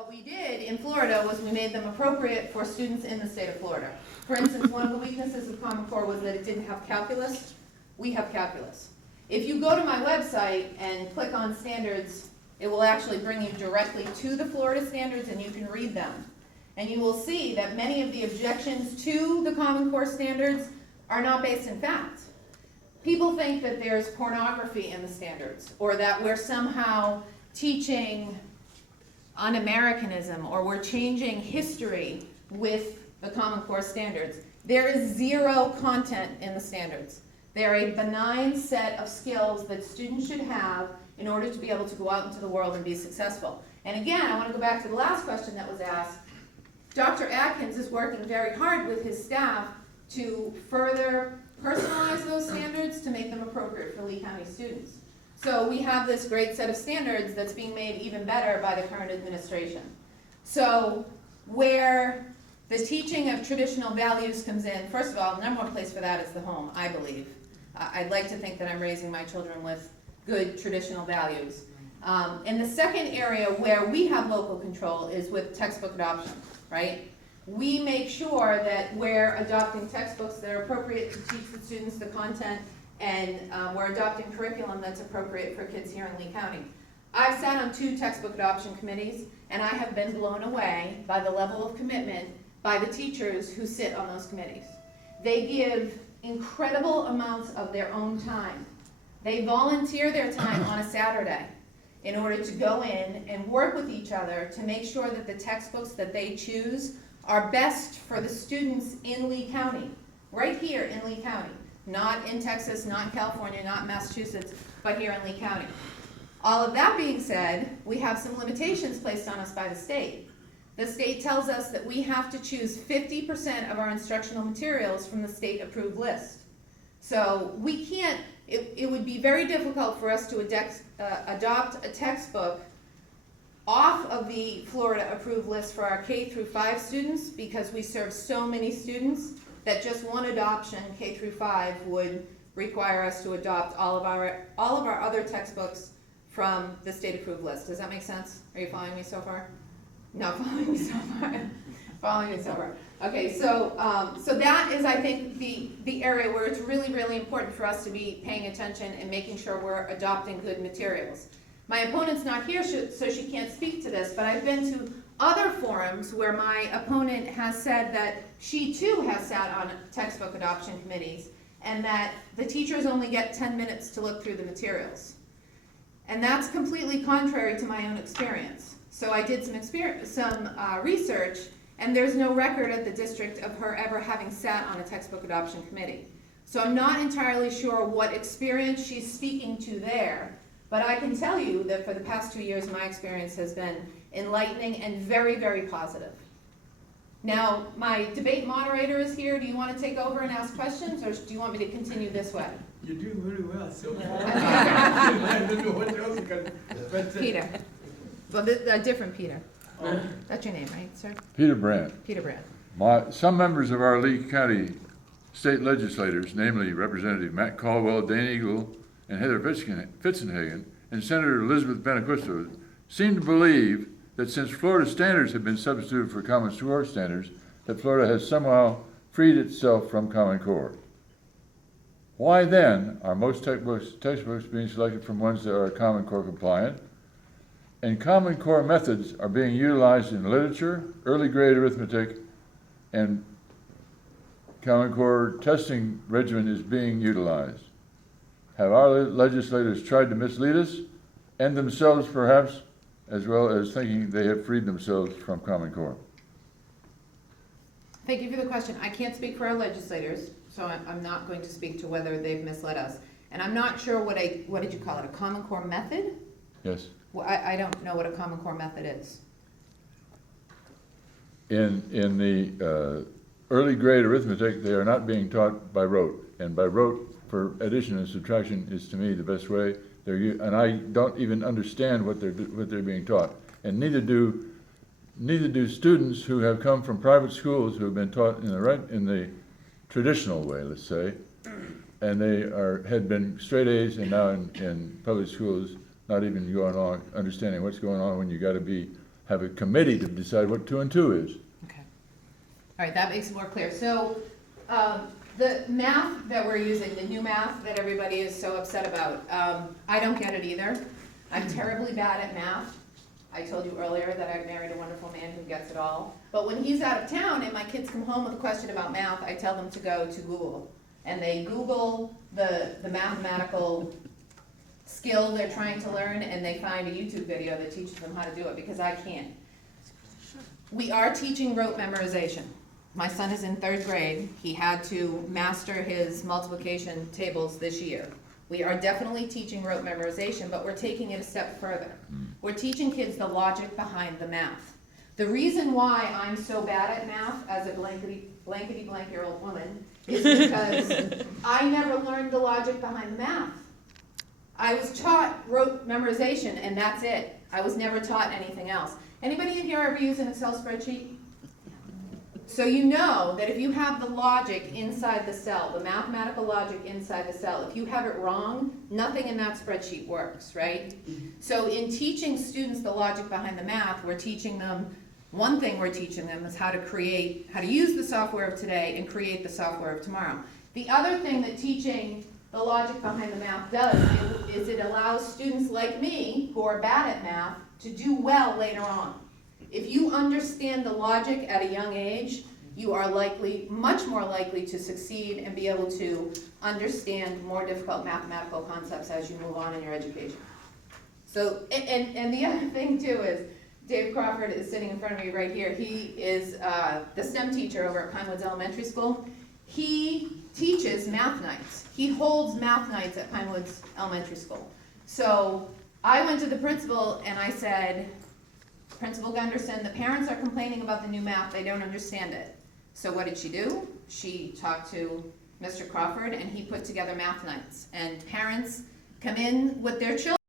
What we did in Florida was we made them appropriate for students in the state of Florida. For instance, one of the weaknesses of Common Core was that it didn't have calculus. We have calculus. If you go to my website and click on standards, it will actually bring you directly to the Florida standards and you can read them. And you will see that many of the objections to the Common Core standards are not based in fact. People think that there's pornography in the standards, or that we're somehow teaching un-Americanism, or we're changing history with the Common Core standards. There is zero content in the standards. They're a benign set of skills that students should have in order to be able to go out into the world and be successful. And again, I want to go back to the last question that was asked. Dr. Atkins is working very hard with his staff to further personalize those standards to make them appropriate for Lee County students. So we have this great set of standards that's being made even better by the current administration. So where the teaching of traditional values comes in, first of all, the number one place for that is the home, I believe. I'd like to think that I'm raising my children with good traditional values. And the second area where we have local control is with textbook adoption, right? We make sure that we're adopting textbooks that are appropriate to teach the students the content, and we're adopting curriculum that's appropriate for kids here in Lee County. I've sat on 2 textbook adoption committees, and I have been blown away by the level of commitment by the teachers who sit on those committees. They give incredible amounts of their own time. They volunteer their time on a Saturday in order to go in and work with each other to make sure that the textbooks that they choose are best for the students in Lee County, right here in Lee County. Not in Texas, not in California, not in Massachusetts, but here in Lee County. All of that being said, we have some limitations placed on us by the state. The state tells us that we have to choose 50% of our instructional materials from the state approved list. So we can't, it would be very difficult for us to adopt a textbook off of the Florida approved list for our K through 5 students, because we serve so many students that just one adoption, K through 5, would require us to adopt all of our other textbooks from the state approved list. Does that make sense? Are you following me so far? No, following me so far. Following me so far. Okay, so that is, I think, the area where it's really, really important for us to be paying attention and making sure we're adopting good materials. My opponent's not here, so she can't speak to this, but I've been to other forums where my opponent has said that she too has sat on textbook adoption committees, and that the teachers only get 10 minutes to look through the materials. And that's completely contrary to my own experience. So I did some research, and there's no record at the district of her ever having sat on a textbook adoption committee. So I'm not entirely sure what experience she's speaking to there, but I can tell you that for the past 2 years, my experience has been enlightening and very, very positive. Now, my debate moderator is here. Do you want to take over and ask questions, or do you want me to continue this way? You do very well, so I don't know what else you can. But, Peter. Well, a different Peter. That's your name, right, sir? Peter Brandt. Peter Brandt. Some members of our Lee County state legislators, namely Representative Matt Caldwell, Dane Eagle, and Heather Fitzenhagen, and Senator Elizabeth Benaquisto, seem to believe that since Florida standards have been substituted for Common Core standards, that Florida has somehow freed itself from Common Core. Why then are most textbooks being selected from ones that are Common Core compliant, and Common Core methods are being utilized in literature, early grade arithmetic, and Common Core testing regimen is being utilized? Have our legislators tried to mislead us, and themselves perhaps, as well as thinking they have freed themselves from Common Core? Thank you for the question. I can't speak for our legislators, so I'm not going to speak to whether they've misled us. And I'm not sure what did you call it, a Common Core method? Yes. Well, I don't know what a Common Core method is. In the early grade arithmetic, they are not being taught by rote, and by rote for addition and subtraction is to me the best way. And I don't even understand what they're being taught, and neither do students who have come from private schools who have been taught in the traditional way, let's say, and they had been straight A's, and now in public schools not even going on understanding what's going on when you got to be have a committee to decide what 2 and 2 is. Okay. All right, that makes it more clear. So, the math that we're using, the new math that everybody is so upset about, I don't get it either. I'm terribly bad at math. I told you earlier that I've married a wonderful man who gets it all. But when he's out of town and my kids come home with a question about math, I tell them to go to Google. And they Google the mathematical skill they're trying to learn, and they find a YouTube video that teaches them how to do it, because I can't. We are teaching rote memorization. My son is in 3rd grade. He had to master his multiplication tables this year. We are definitely teaching rote memorization, but we're taking it a step further. We're teaching kids the logic behind the math. The reason why I'm so bad at math as a blankety-blank-year-old woman is because I never learned the logic behind the math. I was taught rote memorization, and that's it. I was never taught anything else. Anybody in here ever use an Excel spreadsheet? So you know that if you have the logic inside the cell, the mathematical logic inside the cell, if you have it wrong, nothing in that spreadsheet works, right? So in teaching students the logic behind the math, we're teaching them, one thing we're teaching them is how to use the software of today and create the software of tomorrow. The other thing that teaching the logic behind the math does is it allows students like me, who are bad at math, to do well later on. If you understand the logic at a young age, you are much more likely to succeed and be able to understand more difficult mathematical concepts as you move on in your education. So, and the other thing too is, Dave Crawford is sitting in front of me right here. He is the STEM teacher over at Pinewoods Elementary School. He teaches math nights. He holds math nights at Pinewoods Elementary School. So I went to the principal and I said, Principal Gunderson, the parents are complaining about the new math, they don't understand it. So what did she do? She talked to Mr. Crawford and he put together math nights. And parents come in with their children